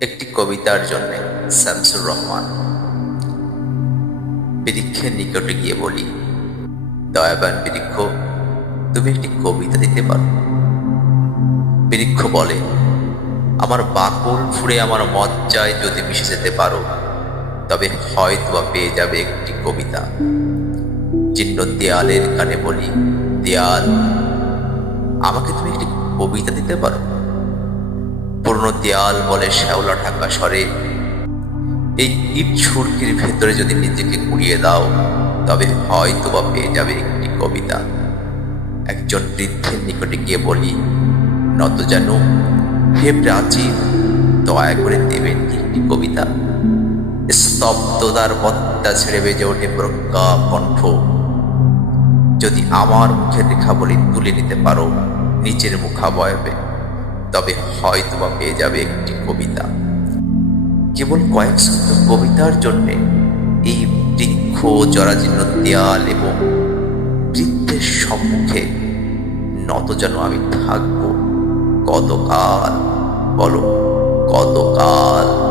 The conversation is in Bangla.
একটি কবিতার জন্য শামসুর রহমান বৃক্ষের নিকটে গিয়ে বলি, দয়াবান বৃক্ষ তুমি একটি কবিতা দিতে পারো। বৃক্ষ বলে, আমার বাকল ফুড়ে আমার মজ্জায় যদি মিশে যেতে পারো, তবে হয়তো পেয়ে যাবে একটি কবিতা। চিহ্ন দেয়ালের কানে বলি, দেয়াল, আমাকে তুমি একটি কবিতা দিতে পারো? পুরনো দেয়াল বলে শ্যাওলা ঢাকা স্বরে, এই ইট ছুরকির ভেতরে যদি নিজেকে কুড়িয়ে দাও, তবে হয়তো বা পেয়ে যাবে একটি কবিতা। একজন বৃদ্ধের নিকটে গিয়ে বলি, নত যেন হে প্রাচীন, দয়া করে দেবেন একটি কবিতা। স্তব্ধতার বত্তা ছেড়ে বেজে ওঠে প্রজ্ঞা কণ্ঠ যদি আমার মুখের রেখা বলি তুলে নিতে পারো, নিচের মুখাবয়বে তবে হয়তো বা পেয়ে যাবে একটি কবিতা। কেবল কয়েক শব্দ কবিতার জন্যে এই বৃক্ষ, জরাজীর্ণ দেয়াল এবং বৃত্তের সম্মুখে নত যেন আমি থাকব। কতকাল, বলো, কতকাল?